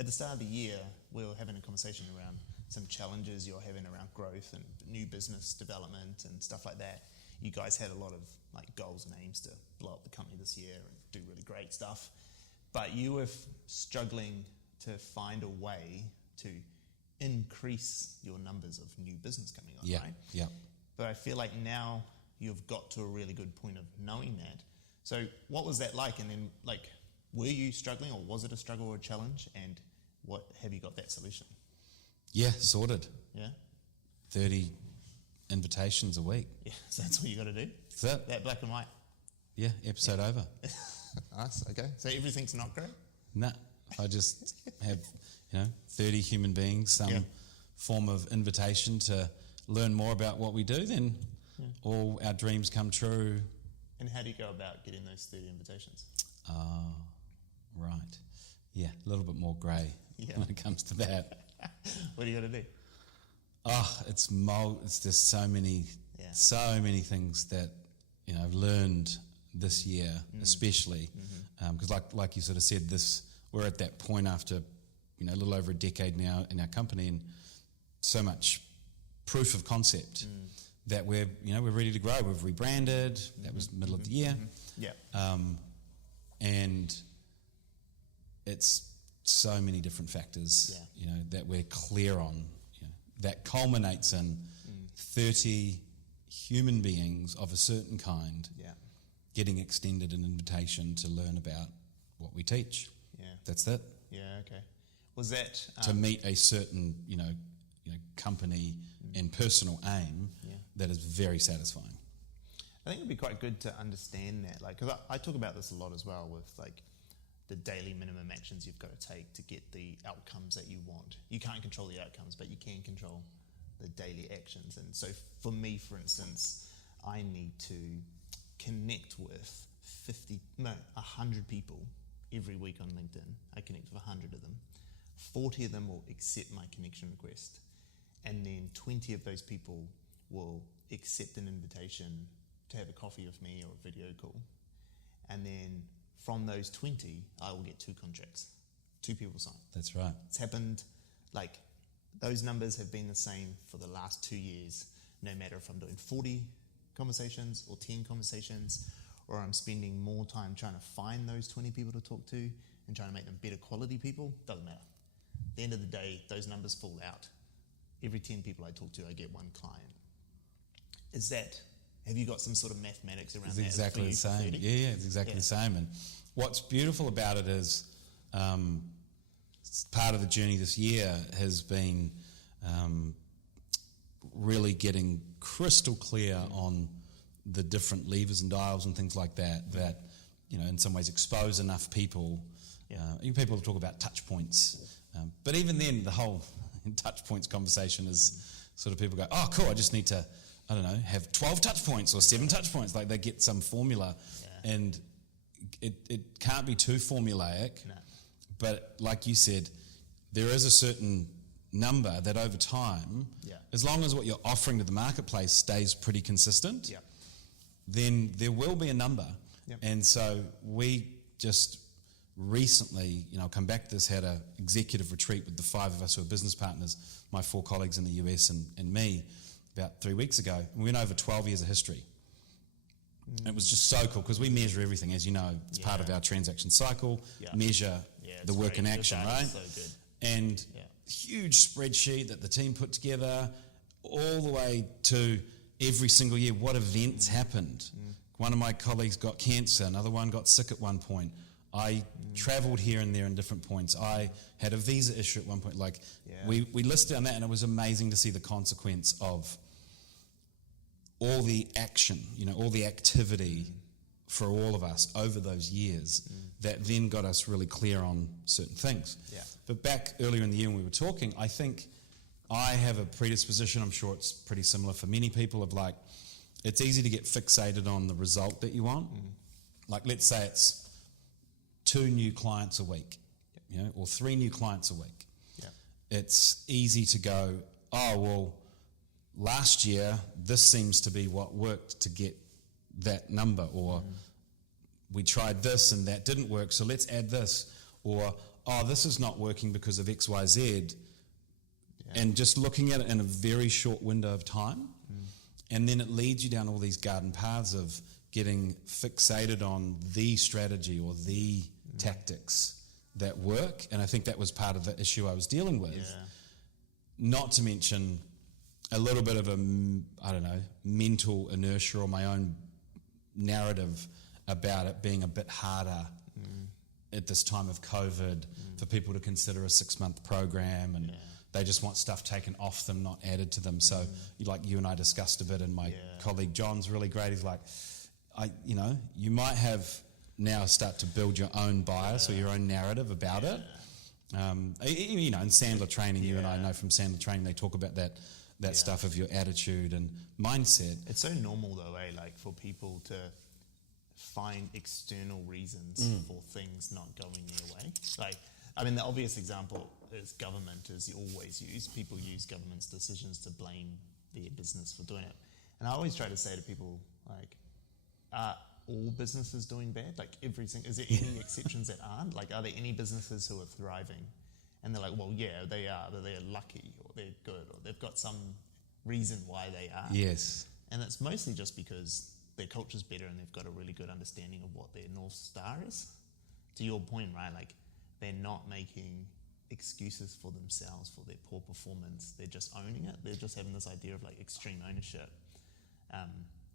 at the start of the year, we were having a conversation around some challenges you're having around growth and new business development and stuff like that. You guys had a lot of like goals and aims to blow up the company this year and do really great stuff, but you were struggling to find a way to increase your numbers of new business coming on, right? Yeah. But I feel like now you've got to a really good point of knowing that. So what was that like? And then, like, were you struggling, or was it a struggle or a challenge? And what have you got that solution? Yeah, sorted. Yeah? 30 invitations a week. Yeah, so that's what you got to do? That's it. That black and white? Yeah, episode over. Nice, okay. So everything's not great? No, I just have, 30 human beings, some form of invitation to learn more about what we do, then all our dreams come true. And how do you go about getting those 30 invitations? Right. Yeah, a little bit more grey when it comes to that. What do you got to do? It's just so many things that I've learned this year, especially because, like you sort of said, we're at that point after a little over a decade now in our company, and so much proof of concept that we're ready to grow. We've rebranded. That was middle of the year. Yeah. And it's so many different factors, that we're clear on, that culminates in 30 human beings of a certain kind getting extended an invitation to learn about what we teach. Yeah. That's it. Yeah, okay. Was that... to meet a certain, company and personal aim that is very satisfying. I think it would be quite good to understand that, because I talk about this a lot as well with the daily minimum actions you've got to take to get the outcomes that you want. You can't control the outcomes, but you can control the daily actions. And so for me, for instance, I need to connect with 100 people every week on LinkedIn. I connect with 100 of them. 40 of them will accept my connection request. And then 20 of those people will accept an invitation to have a coffee with me or a video call. And then from those 20, I will get 2 contracts. 2 people sign. That's right. It's happened, those numbers have been the same for the last 2 years, no matter if I'm doing 40 conversations or 10 conversations, or I'm spending more time trying to find those 20 people to talk to and trying to make them better quality people. Doesn't matter. At the end of the day, those numbers fall out. Every 10 people I talk to, I get 1 client. Have you got some sort of mathematics around that? It's exactly the same. Yeah, it's exactly the same. And what's beautiful about it is part of the journey this year has been really getting crystal clear on the different levers and dials and things like that, in some ways expose enough people. People talk about touch points. But even then, the whole touch points conversation is sort of people go, oh, cool, I just need to, have 12 touch points or 7 touch points. Like they get some formula, and it can't be too formulaic. No. But like you said, there is a certain number that over time, as long as what you're offering to the marketplace stays pretty consistent, then there will be a number. And so we just recently, come back to this, had an executive retreat with the 5 of us who are business partners, my 4 colleagues in the US and me, about 3 weeks ago. And we went over 12 years of history. And it was just so cool because we measure everything, as you know. It's part of our transaction cycle, measure the work in action, right? So good. And huge spreadsheet that the team put together all the way to every single year, what events happened. One of my colleagues got cancer, another one got sick at one point. I travelled here and there in different points. I had a visa issue at one point. We listed on that, and it was amazing to see the consequence of all the action, all the activity for all of us over those years that then got us really clear on certain things. But back earlier in the year when we were talking, I think I have a predisposition, I'm sure it's pretty similar for many people, of it's easy to get fixated on the result that you want. Let's say it's 2 new clients a week, or 3 new clients a week. It's easy to go, oh, well, last year, this seems to be what worked to get that number, or we tried this and that didn't work, so let's add this. Or, oh, this is not working because of X, Y, Z, and just looking at it in a very short window of time, and then it leads you down all these garden paths of getting fixated on the strategy or the tactics that work, and I think that was part of the issue I was dealing with. Yeah. Not to mention a little bit of a, I don't know, mental inertia or my own narrative about it being a bit harder at this time of COVID for people to consider a 6-month program, and they just want stuff taken off them, not added to them. So like you and I discussed a bit, and my colleague John's really great. He's like, you might have now start to build your own bias or your own narrative about it. In Sandler training, you and I know from Sandler training, they talk about that stuff of your attitude and mindset. It's so normal though, like for people to find external reasons for things not going their way. Like, I mean, the obvious example is government is you always use. People use government's decisions to blame their business for doing it. And I always try to say to people, like, are all businesses doing bad? Like, is there any exceptions that aren't? Like, are there any businesses who are thriving? And they're like, well, yeah, they are, but they're lucky, or they're good, or they've got some reason why they are. Yes. And it's mostly just because their culture's better and they've got a really good understanding of what their North Star is. To your point, right? Like, they're not making excuses for themselves for their poor performance. They're just owning it. They're just having this idea of, like, extreme ownership,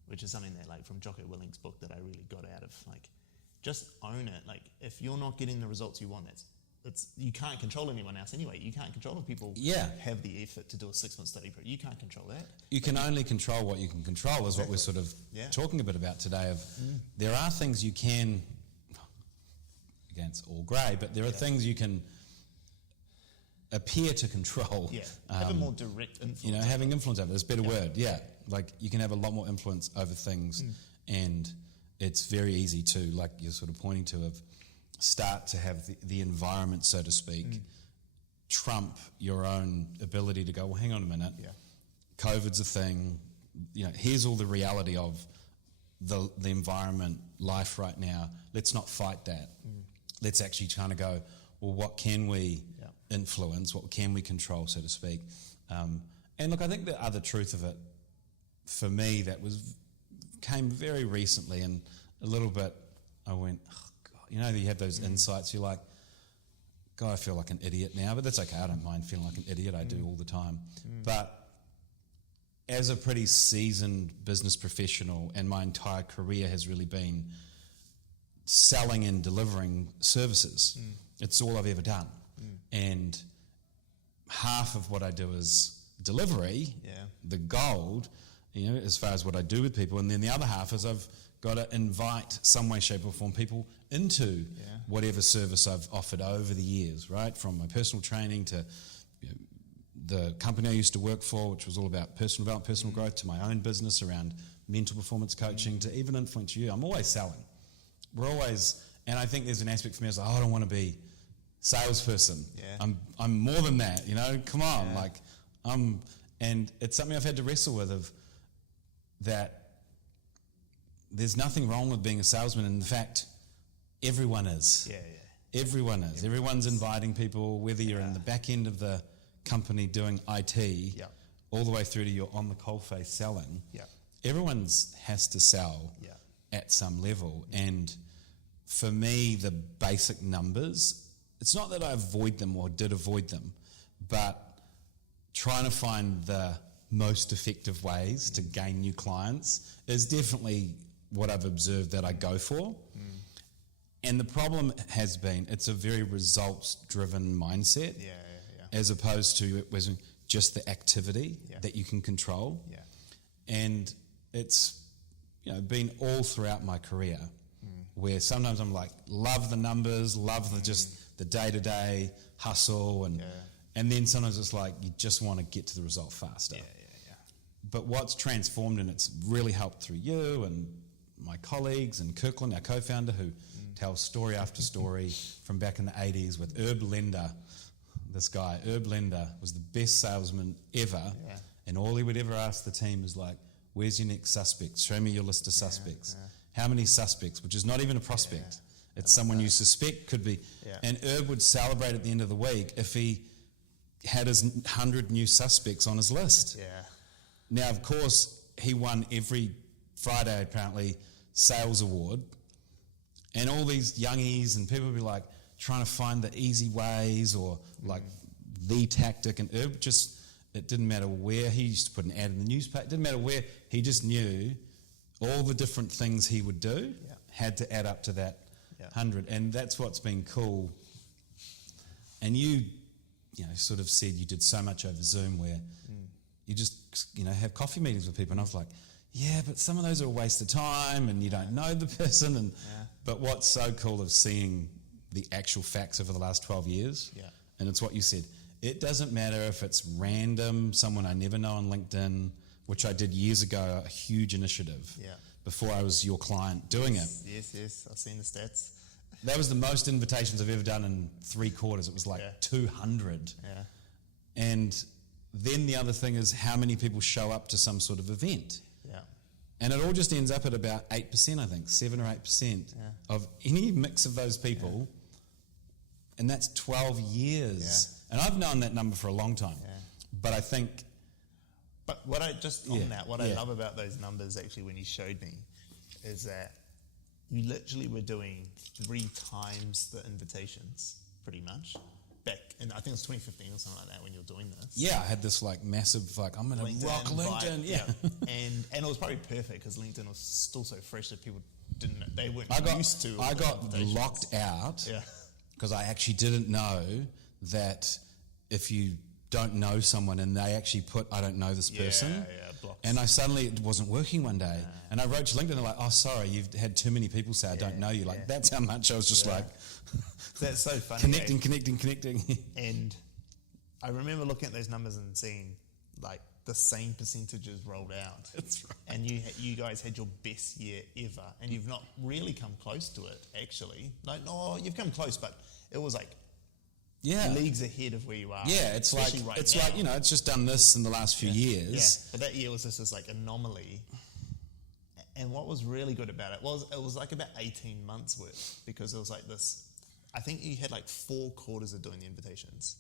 which is something that, like, from Jocko Willink's book that I really got out of. Like, just own it. Like, if you're not getting the results you want, you can't control anyone else anyway. You can't control if people have the effort to do a 6-month study program. You can't control that. You can only control what you can control, is what we're sort of talking a bit about today. There are things you can, again, it's all grey, but there are things you can appear to control. Yeah, have a more direct influence. Having influence over it is a better word, Like, you can have a lot more influence over things, and it's very easy to, like you're sort of pointing to, start to have the environment, so to speak, trump your own ability to go, well, hang on a minute, COVID's a thing, here's all the reality of the environment, life right now, let's not fight that. Let's actually kind of go, well, what can we influence, what can we control, so to speak. And look, I think the other truth of it, for me, came very recently, and a little bit I went, you have those insights, you're like, God, I feel like an idiot now, but that's okay, I don't mind feeling like an idiot, I do all the time. But as a pretty seasoned business professional, and my entire career has really been selling and delivering services, it's all I've ever done. And half of what I do is delivery, the gold, as far as what I do with people, and then the other half is I've got to invite some way, shape or form people into whatever service I've offered over the years, right? From my personal training to the company I used to work for, which was all about personal development, personal growth, to my own business around mental performance coaching, to even influence you. I'm always selling. We're always, and I think there's an aspect for me, I was like, I don't want to be salesperson. I'm more than that, come on, and it's something I've had to wrestle with, of that there's nothing wrong with being a salesman. In fact, everyone is. Everyone is. Everyone's inviting people, whether you're in the back end of the company doing IT, all the way through to you're on the coalface selling. Everyone has to sell at some level. And for me, the basic numbers, it's not that I avoid them or did avoid them, but trying to find the most effective ways to gain new clients is definitely what I've observed that I go for. And the problem has been, it's a very results-driven mindset, as opposed to it was just the activity that you can control. And it's been all throughout my career, where sometimes I'm like, love the numbers, love just the day-to-day hustle, and then sometimes it's like you just want to get to the result faster. But what's transformed, and it's really helped through you and my colleagues and Kirkland, our co-founder, who tells story after story from back in the 80s with Herb Lender. This guy, Herb Lender, was the best salesman ever, and all he would ever ask the team is like, where's your next suspect? Show me your list of suspects. How many suspects? Which is not even a prospect. It's someone you suspect could be. Yeah. And Herb would celebrate at the end of the week if he had his 100 new suspects on his list. Yeah. Now, of course, he won every Friday, apparently, sales award. And all these youngies and people would be like trying to find the easy ways or like the tactic. And Herb just, it didn't matter where. He used to put an ad in the newspaper. It didn't matter where. He just knew all the different things he would do had to add up to that 100. And that's what's been cool. And you sort of said you did so much over Zoom where you just, have coffee meetings with people. And I was like, yeah, but some of those are a waste of time and you don't know the person. And But what's so cool of seeing the actual facts over the last 12 years, and it's what you said, it doesn't matter if it's random, someone I never know on LinkedIn, which I did years ago, a huge initiative before I was your client doing it. Yes, I've seen the stats. That was the most invitations I've ever done in 3 quarters. It was like 200. Yeah. And then the other thing is how many people show up to some sort of event. Yeah. And it all just ends up at about 8%, I think, 7 or 8% of any mix of those people. And that's 12 years. And I've known that number for a long time. Yeah. But I think... But what I love about those numbers actually when you showed me is that you literally were doing 3 times the invitations pretty much back in, I think it was 2015 or something like that when you were doing this. Yeah, I had this massive, I'm going to rock LinkedIn. Yeah. and it was probably perfect because LinkedIn was still so fresh that people weren't used to. I got locked out because I actually didn't know that if you don't know someone and they actually put, I don't know this person. Blocks. And it wasn't working one day. And I wrote to LinkedIn, they're like, oh, sorry, you've had too many people say I don't know you. That's how much I was just that's so funny. Connecting. And I remember looking at those numbers and seeing the same percentages rolled out. That's right. And you guys had your best year ever, and you've not really come close to it, actually. You've come close, but it was leagues ahead of where you are. Yeah, it's it's just done this in the last few years. Yeah, but that year was just this anomaly. And what was really good about it was about 18 months worth, because it was this. I think you had 4 quarters of doing the invitations.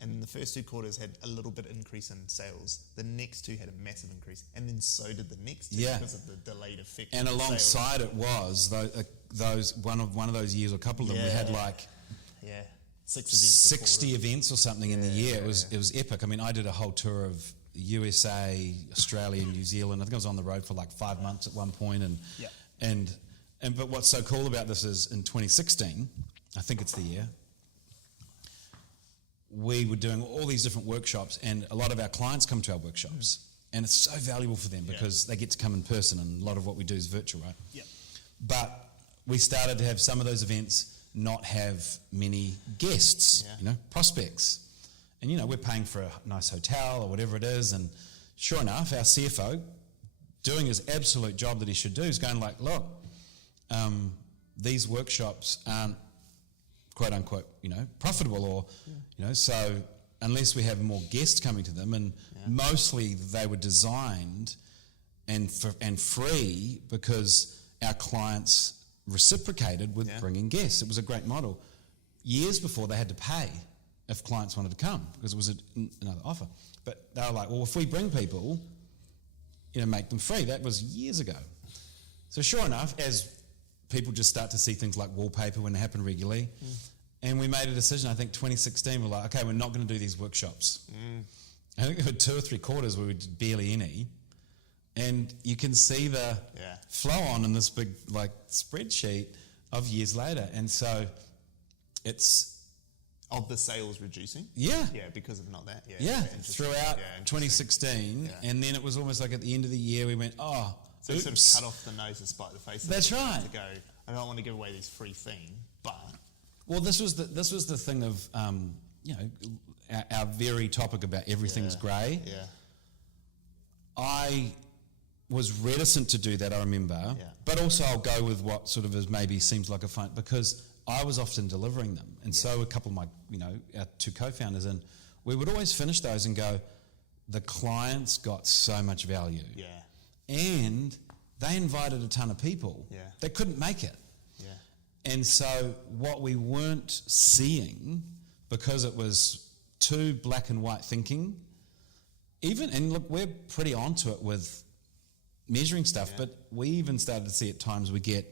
And the first 2 quarters had a little bit increase in sales. The next 2 had a massive increase, and then so did the next 2 because of the delayed effect. And alongside it was those one of those years, or a couple of them, we had 60 events or something in the year. It was epic. I mean, I did a whole tour of USA, Australia, New Zealand. I think I was on the road for 5 months at one point. But what's so cool about this is in 2016, I think it's the year, we were doing all these different workshops, and a lot of our clients come to our workshops, and it's so valuable for them because they get to come in person, and a lot of what we do is virtual, right? Yeah. But we started to have some of those events not have many guests, prospects. And, we're paying for a nice hotel or whatever it is, and sure enough, our CFO, doing his absolute job that he should do, is going look, these workshops aren't quote unquote, profitable, or, so unless we have more guests coming to them, and mostly they were designed and free because our clients reciprocated with bringing guests. It was a great model. Years before, they had to pay if clients wanted to come because it was another offer. But they were like, well, if we bring people, make them free. That was years ago. So sure enough, as people just start to see things like wallpaper when they happen regularly. And we made a decision, I think 2016, we're like, okay, we're not going to do these workshops. I think there were 2 or 3 quarters where we did barely any. And you can see the flow on in this big spreadsheet of years later. And so it's... Of the sales reducing? Yeah. Yeah, because of not that. Throughout 2016. And then it was almost like at the end of the year we went, So you sort of cut off the nose and spite the face. That's right. To go, I don't want to give away this free thing, but... Well, this was the thing of, our very topic about everything's grey. Yeah. I was reticent to do that, I remember. Yeah. But also I'll go with what sort of maybe seems like a fun, because I was often delivering them. And so a couple of my, our 2 co-founders, and we would always finish those and go, the clients got so much value. Yeah. And they invited a ton of people that couldn't make it. Yeah. And so what we weren't seeing, because it was too black and white thinking, and look, we're pretty onto it with measuring stuff, but we even started to see at times we get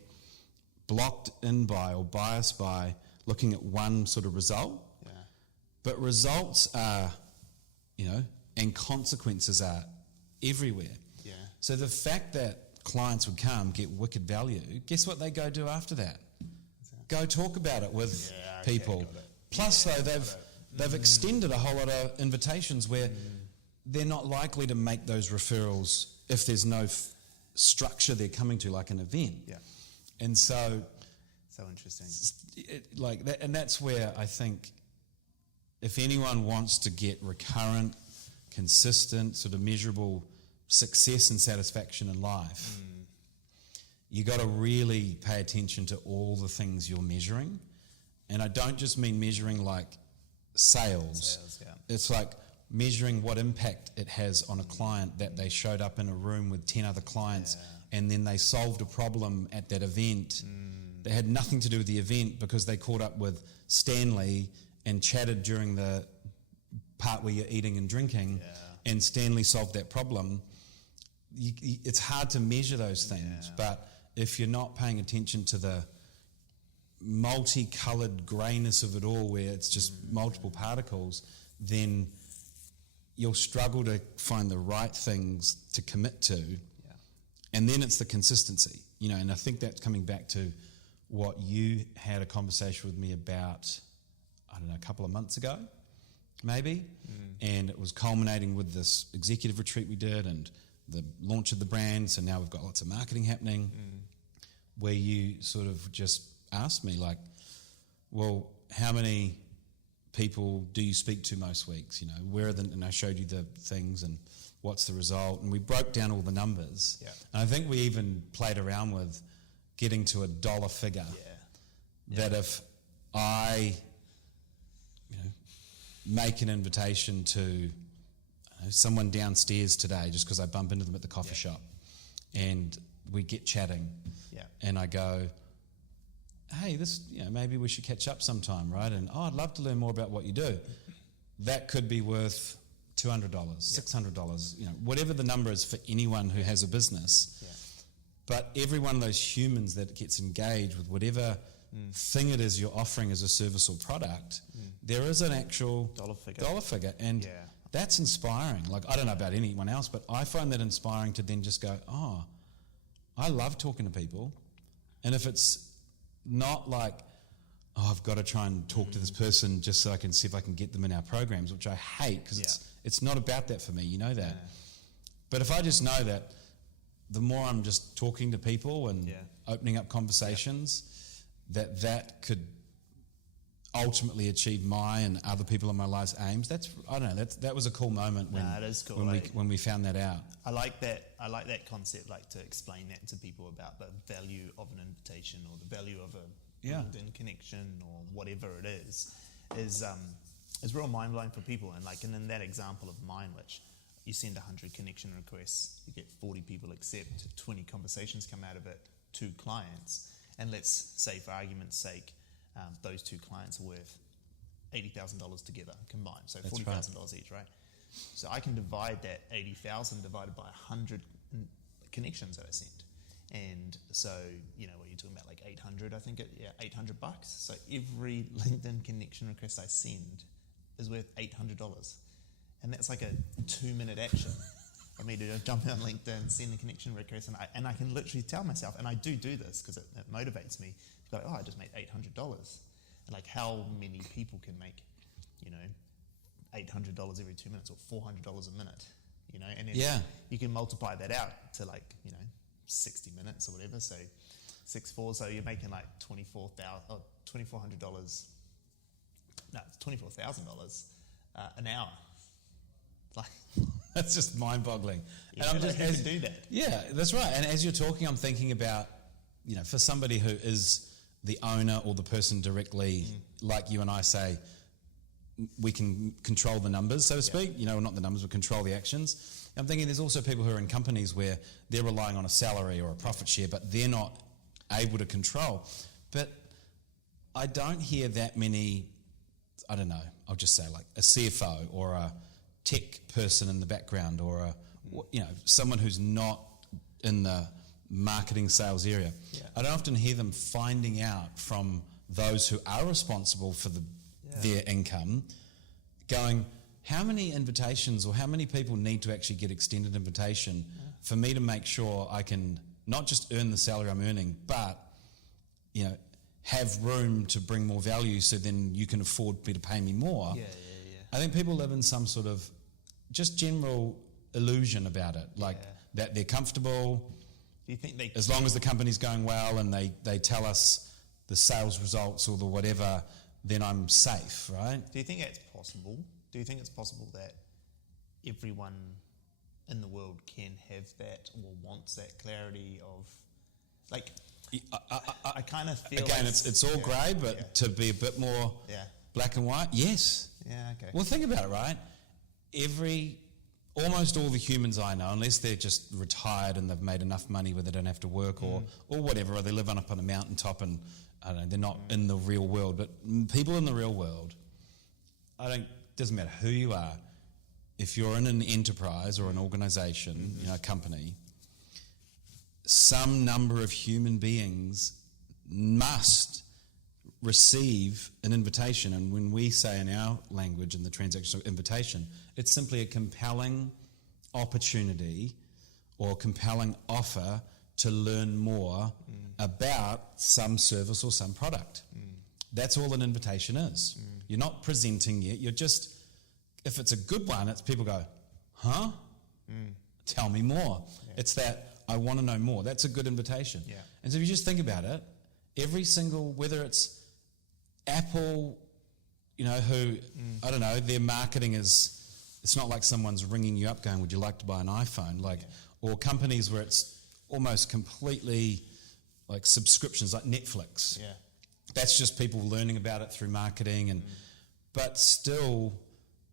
blocked in by or biased by looking at one sort of result. Yeah. But results are, and consequences are everywhere. Yeah. So the fact that clients would come, get wicked value, guess what they go do after that? Go talk about it with people. Plus, though, they've extended a whole lot of invitations where they're not likely to make those referrals if there's no structure they're coming to, like an event. Yeah. And so interesting. Like that, and that's where I think if anyone wants to get recurrent, consistent, sort of measurable success and satisfaction in life, you got to really pay attention to all the things you're measuring. And I don't just mean measuring like sales. It's like measuring what impact it has on a client that they showed up in a room with 10 other clients and then they solved a problem at that event that had nothing to do with the event because they caught up with Stanley and chatted during the part where you're eating and drinking and Stanley solved that problem. It's hard to measure those things, but if you're not paying attention to the multicoloured greyness of it all where it's just multiple particles, then you'll struggle to find the right things to commit to. And then it's the consistency, and I think that's coming back to what you had a conversation with me about, I don't know, a couple of months ago, maybe, and it was culminating with this executive retreat we did and the launch of the brand, so now we've got lots of marketing happening, where you sort of just asked me, like, well, how many people do you speak to most weeks? Where are and I showed you the things and what's the result, and we broke down all the numbers. And I think we even played around with getting to a dollar figure. That if I make an invitation to someone downstairs today just because I bump into them at the coffee shop and we get chatting and I go, hey, this, maybe we should catch up sometime, right? And, I'd love to learn more about what you do. That could be worth $200, $600, whatever the number is for anyone who has a business. But every one of those humans that gets engaged with whatever thing it is you're offering as a service or product, there is an actual dollar figure. And that's inspiring. Like, I don't know about anyone else, but I find that inspiring to then just go, I love talking to people. And if it's not like, I've got to try and talk to this person just so I can see if I can get them in our programs, which I hate because it's not about that for me, you know that. But if I just know that the more I'm just talking to people and opening up conversations, that could ultimately achieve my and other people in my life's aims. That was a cool moment when that is cool, when we found that out. I like that concept, like to explain that to people about the value of an invitation or the value of a LinkedIn connection or whatever it is real mind blowing for people. And in that example of mine, which you send 100 connection requests, you get 40 people accept, 20 conversations come out of it, 2 clients, and let's say for argument's sake, those 2 clients are worth $80,000 together combined, so $40,000 each, right? So I can divide that 80,000 divided by 100 connections that I sent. And so, what you're talking about, like 800, I think, $800. So every LinkedIn connection request I send is worth $800. And that's like a 2-minute action for me to jump on LinkedIn, send a connection request, and I can literally tell myself, and I do this because it motivates me, to go, I just made $800. And like, how many people can make, $800 every 2 minutes or $400 a minute, and then you can multiply that out to 60 minutes or whatever, so 6-4, so you're making like $24,000 an hour. Like, that's just mind-boggling. And I'm just can do that. Yeah, that's right. And as you're talking, I'm thinking about, for somebody who is the owner or the person directly, like you and I say, we can control the numbers, so to speak. Not the numbers, but control the actions. I'm thinking there's also people who are in companies where they're relying on a salary or a profit share, but they're not able to control. But I don't hear that many, I don't know, I'll just say like a CFO or a tech person in the background or someone who's not in the marketing sales area. Yeah. I don't often hear them finding out from those who are responsible for their income, going, how many invitations or how many people need to actually get extended invitation for me to make sure I can not just earn the salary I'm earning, but have room to bring more value so then you can afford me to pay me more. Yeah. I think people live in some sort of just general illusion about it, like that they're comfortable. Do you think as long as the company's going well and they tell us the sales results or the whatever, then I'm safe, right? Do you think that's possible? Do you think it's possible that everyone in the world can have that or wants that clarity of, like, I kind of feel again, like it's all grey, but to be a bit more black and white, yes. Yeah, okay. Well, think about it, right? Almost all the humans I know, unless they're just retired and they've made enough money where they don't have to work or whatever, or they live up on a mountaintop and, I don't know, they're not in the real world, but people in the real world, doesn't matter who you are, if you're in an enterprise or an organisation, a company, some number of human beings must receive an invitation. And when we say in our language in the transactional invitation, it's simply a compelling opportunity or compelling offer to learn more about some service or some product. That's all an invitation is. You're not presenting yet, you're just, if it's a good one, it's people go, huh? Tell me more. Yeah. It's that, I want to know more. That's a good invitation. Yeah. And so if you just think about it, every single, whether it's Apple, who, I don't know, their marketing is, it's not like someone's ringing you up going, would you like to buy an iPhone? Or companies where it's almost completely like subscriptions, like Netflix. Yeah. That's just people learning about it through marketing, but still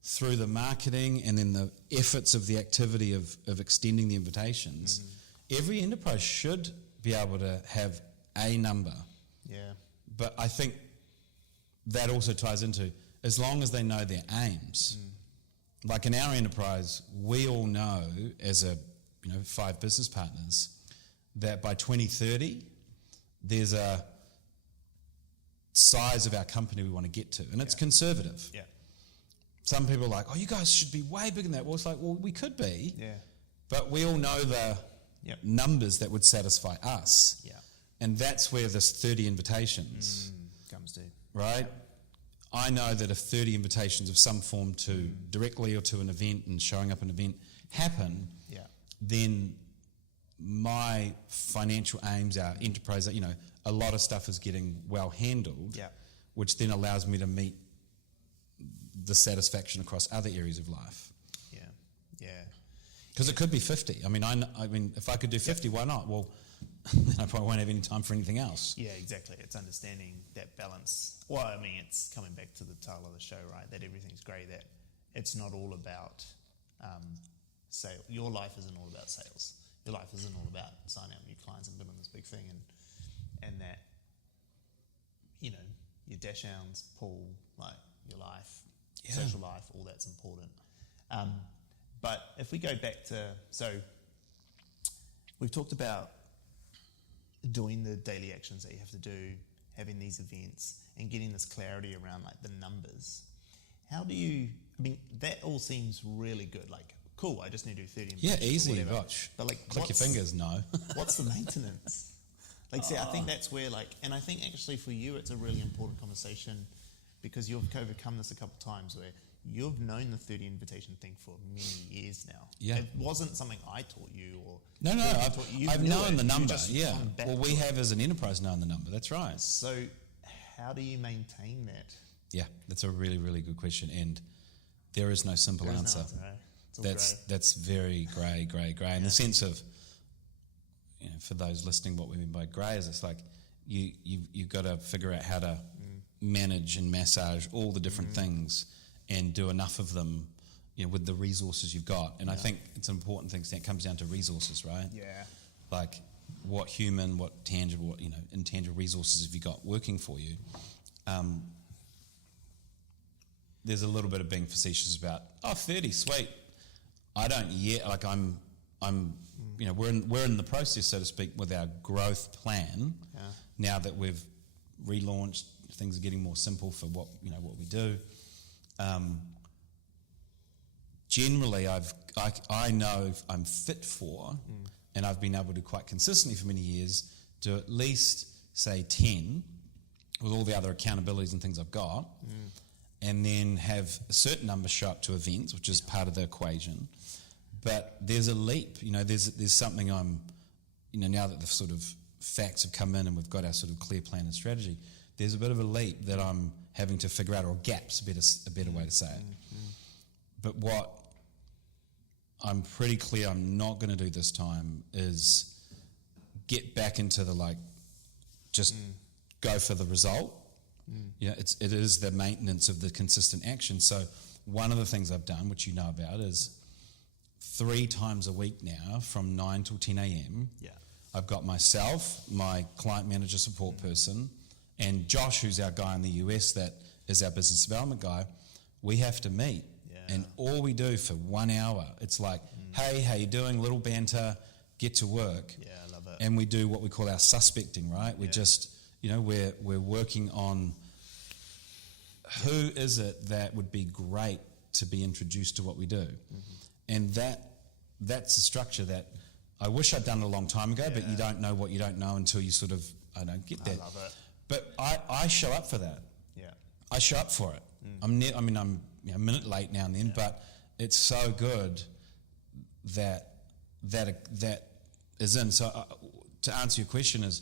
through the marketing and then the efforts of the activity of extending the invitations, every enterprise should be able to have a number. Yeah. But I think that also ties into, as long as they know their aims. Like in our enterprise, we all know as 5 business partners that by 2030, there's a size of our company we want to get to, and it's conservative. Yeah. Some people are like, oh, you guys should be way bigger than that. Well, it's like, well, we could be, but we all know the numbers that would satisfy us. Yeah. And that's where this 30 invitations comes to. Right? I know that if 30 invitations of some form to directly or to an event and showing up at an event happen, then my financial aims, our enterprise, a lot of stuff is getting well handled, which then allows me to meet the satisfaction across other areas of life. Yeah. Because it could be 50. I mean, if I could do 50, why not? Well, then I probably won't have any time for anything else. Yeah, exactly. It's understanding that balance. Well, I mean, it's coming back to the title of the show, right? That everything's great. That it's not all about sale. Your life isn't all about sales. Your life isn't all about signing up new clients and building this big thing, and that your dash hounds, pool, like your life, social life, all that's important. But if we go back to, so we've talked about doing the daily actions that you have to do, having these events, and getting this clarity around like the numbers. How do you? I mean, that all seems really good. Like, cool. I just need to do 30 minutes. Yeah, easy. Watch. But like, click your fingers. No. What's the maintenance? Like, see, I think that's where and I think actually for you, it's a really important conversation because you've overcome this a couple of times where you've known the 30 invitation thing for many years now. Yeah. It wasn't something I taught you or... No, I've known the number, Well, we have as an enterprise known the number, that's right. So how do you maintain that? Yeah, that's a really, really good question, and there is no simple answer. No answer, right? That's very grey, in the sense of, for those listening, what we mean by grey is it's like you've got to figure out how to manage and massage all the different things and do enough of them, with the resources you've got. And I think it's an important thing. It comes down to resources, right? Yeah. Like what human, what tangible, intangible resources have you got working for you? there's a little bit of being facetious about 30, sweet. I don't yet. Like I'm. We're in the process, so to speak, with our growth plan. Yeah. Now that we've relaunched, things are getting more simple for what we do. Generally, I know I'm fit for, and I've been able to quite consistently for many years do at least say 10 with all the other accountabilities and things I've got, and then have a certain number show up to events, which is part of the equation. But there's a leap, there's something I'm, now that the sort of facts have come in and we've got our sort of clear plan and strategy, there's a bit of a leap that I'm having to figure out, or gaps, a better way to say it. But what I'm pretty clear I'm not going to do this time is get back into the just go for the result. It is the maintenance of the consistent action. So one of the things I've done, which you know about, is 3 times a week now from 9 till 10 a.m. I've got myself, my client manager support person, and Josh, who's our guy in the US that is our business development guy. We have to meet. And all we do for 1 hour, it's like, hey, how you doing? Little banter, get to work. Yeah, I love it. And we do what we call our suspecting, right? We just, we're working on who is it that would be great to be introduced to what we do. And that's a structure that I wish I'd done a long time ago, but you don't know what you don't know until you sort of, get there. I love it. But I show up for that. Yeah. I show up for it. I'm a minute late now and then, but it's so good that is in. So to answer your question is,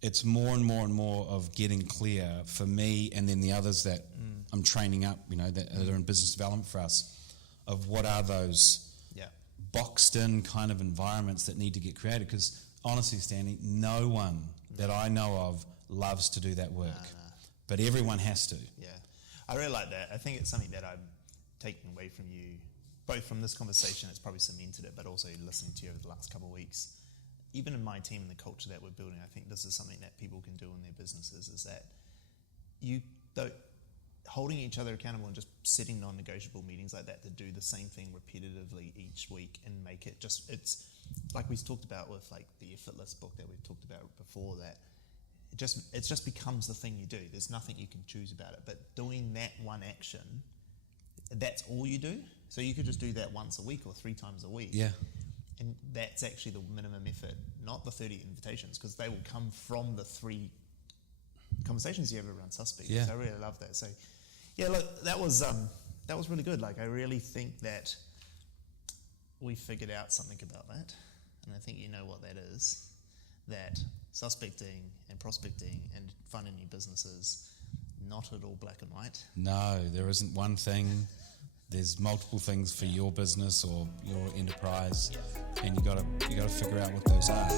it's more and more and more of getting clear for me and then the others that I'm training up, that are in business development for us, of what are those boxed in kind of environments that need to get created. Because honestly, Stanley, no one that I know of loves to do that work, but everyone has to. Yeah, I really like that. I think it's something that I'm taking away from you, both from this conversation, it's probably cemented it, but also listening to you over the last couple of weeks. Even in my team and the culture that we're building, I think this is something that people can do in their businesses, is that holding each other accountable and just setting non-negotiable meetings like that to do the same thing repetitively each week and make it just, it's like we talked about with the Effortless book that we've talked about before, that it just becomes the thing you do. There's nothing you can choose about it, but doing that one action, that's all you do. So you could just do that once a week or 3 times a week. Yeah. And that's actually the minimum effort, not the 30 invitations, because they will come from the 3 conversations you have around suspects. Yeah. So I really love that. So, yeah, look, that was really good. I really think that we figured out something about that, and I think you know what that is. That suspecting and prospecting and funding new businesses, not at all black and white. No, there isn't one thing. There's multiple things for your business or your enterprise, and you got to figure out what those are.